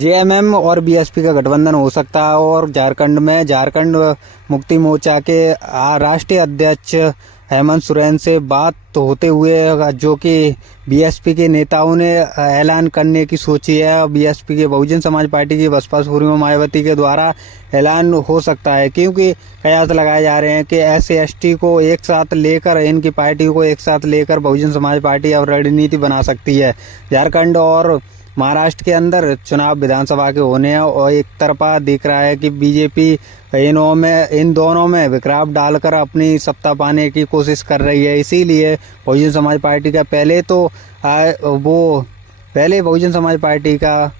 JMM और BSP का गठबंधन हो सकता है और झारखंड मुक्ति मोर्चा के राष्ट्रीय अध्यक्ष हेमंत सोरेन से बात तो होते हुए जो कि बीएसपी के नेताओं ने ऐलान करने की सोची है। बीएसपी के बहुजन समाज पार्टी की बसपा सुप्रीमो मायावती के द्वारा ऐलान हो सकता है, क्योंकि कयास लगाए जा रहे हैं कि SC/ST को एक साथ लेकर, इनकी पार्टी को एक साथ लेकर बहुजन समाज पार्टी अब रणनीति बना सकती है। झारखंड और महाराष्ट्र के अंदर चुनाव विधानसभा के होने हैं और एक तरफा दिख रहा है कि बीजेपी इन दोनों में विक्राप डालकर अपनी सत्ता पाने की कोशिश कर रही है। इसीलिए बहुजन समाज पार्टी का पहले बहुजन समाज पार्टी का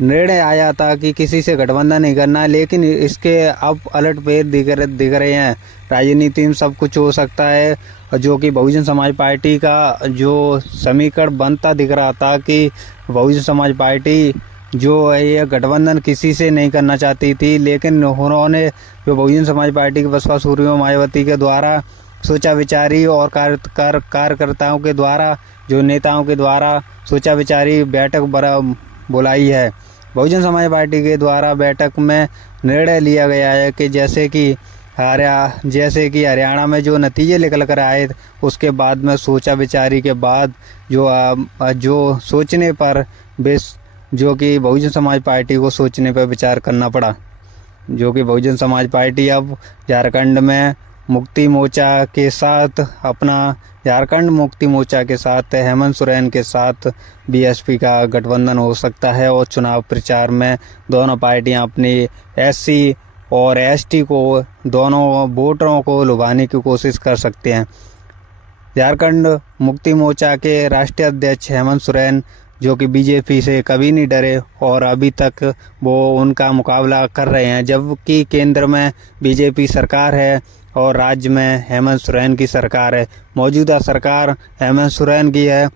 निर्णय आया था कि किसी से गठबंधन नहीं करना, लेकिन इसके अब अलट फेर दिख रहे हैं। राजनीति में सब कुछ हो सकता है, जो कि बहुजन समाज पार्टी का जो समीकरण बनता दिख रहा था कि बहुजन समाज पार्टी जो है ये गठबंधन किसी से नहीं करना चाहती थी, लेकिन उन्होंने जो बहुजन समाज पार्टी के बसपा सुप्रीमो मायावती के द्वारा सोचा विचारी और कार्यकर्ताओं के द्वारा, जो नेताओं के द्वारा सोचा विचारी बैठक बुलाई है। बहुजन समाज पार्टी के द्वारा बैठक में निर्णय लिया गया है कि जैसे कि हरियाणा में जो नतीजे निकल कर आए, उसके बाद में सोचा विचारी के बाद जो सोचने पर जो कि बहुजन समाज पार्टी को सोचने पर विचार करना पड़ा, जो कि बहुजन समाज पार्टी अब झारखंड मुक्ति मोर्चा के साथ हेमंत सोरेन के साथ बीएसपी का गठबंधन हो सकता है और चुनाव प्रचार में दोनों पार्टियां अपनी SC और ST को दोनों वोटरों को लुभाने की कोशिश कर सकते हैं। झारखंड मुक्ति मोर्चा के राष्ट्रीय अध्यक्ष हेमंत सोरेन, जो कि बीजेपी से कभी नहीं डरे और अभी तक वो उनका मुकाबला कर रहे हैं, जबकि केंद्र में बीजेपी सरकार है और राज्य में हेमंत सोरेन की सरकार है। मौजूदा सरकार हेमंत सोरेन की है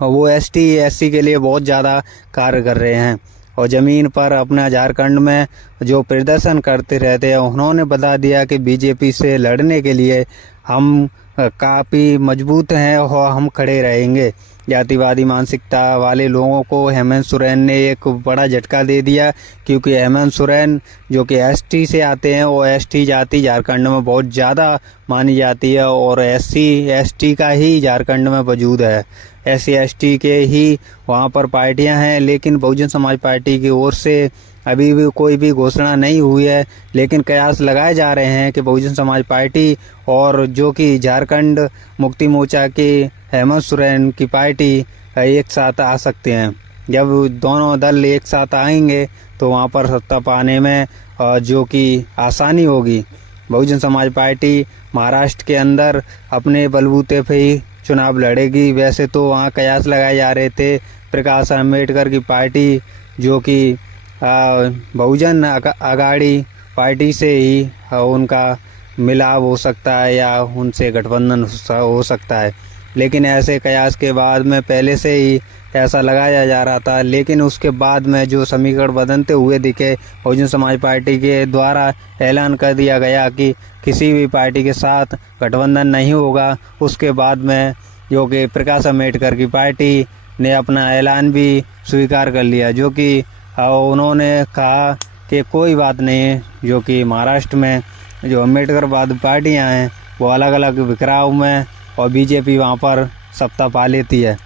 और वो ST/SC के लिए बहुत ज़्यादा कार्य कर रहे हैं और ज़मीन पर अपना झारखंड में जो प्रदर्शन करते रहते हैं, उन्होंने बता दिया कि बीजेपी से लड़ने के लिए हम काफ़ी मजबूत हैं और हम खड़े रहेंगे। जातिवादी मानसिकता वाले लोगों को हेमंत सोरेन ने एक बड़ा झटका दे दिया, क्योंकि हेमंत सोरेन जो कि ST से आते हैं और ST जाति झारखंड में बहुत ज़्यादा मानी जाती है और SC/ST का ही झारखंड में वजूद है। SC/ST के ही वहाँ पर पार्टियां हैं, लेकिन बहुजन समाज पार्टी की ओर से अभी भी कोई भी घोषणा नहीं हुई है, लेकिन कयास लगाए जा रहे हैं कि बहुजन समाज पार्टी और जो कि झारखंड मुक्ति मोर्चा के हेमंत सोरेन की पार्टी एक साथ आ सकते हैं। जब दोनों दल एक साथ आएंगे तो वहाँ पर सत्ता पाने में जो कि आसानी होगी। बहुजन समाज पार्टी महाराष्ट्र के अंदर अपने बलबूते पे ही चुनाव लड़ेगी। वैसे तो वहाँ कयास लगाए जा रहे थे प्रकाश आंबेडकर की पार्टी, जो कि बहुजन अगाड़ी पार्टी से ही उनका मिलाव हो सकता है या उनसे गठबंधन हो सकता है, लेकिन ऐसे कयास के बाद में पहले से ही ऐसा लगाया जा रहा था। लेकिन उसके बाद में जो समीकरण बदलते हुए दिखे, बहुजन समाज पार्टी के द्वारा ऐलान कर दिया गया कि किसी भी पार्टी के साथ गठबंधन नहीं होगा। उसके बाद में जो कि प्रकाश आंबेडकर की पार्टी ने अपना ऐलान भी स्वीकार कर लिया, जो कि उन्होंने कहा कि कोई बात नहीं है, जो कि महाराष्ट्र में जो अम्बेडकरवाद पार्टियां हैं वो अलग अलग बिखराव में और बीजेपी वहाँ पर सत्ता पा लेती है।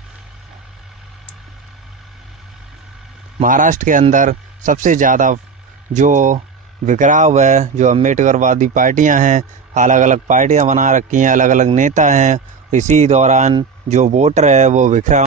महाराष्ट्र के अंदर सबसे ज़्यादा जो बिखराव है, जो अम्बेडकरवादी पार्टियां हैं, अलग अलग पार्टियां बना रखी हैं, अलग अलग नेता हैं। इसी दौरान जो वोटर है वो बिखरा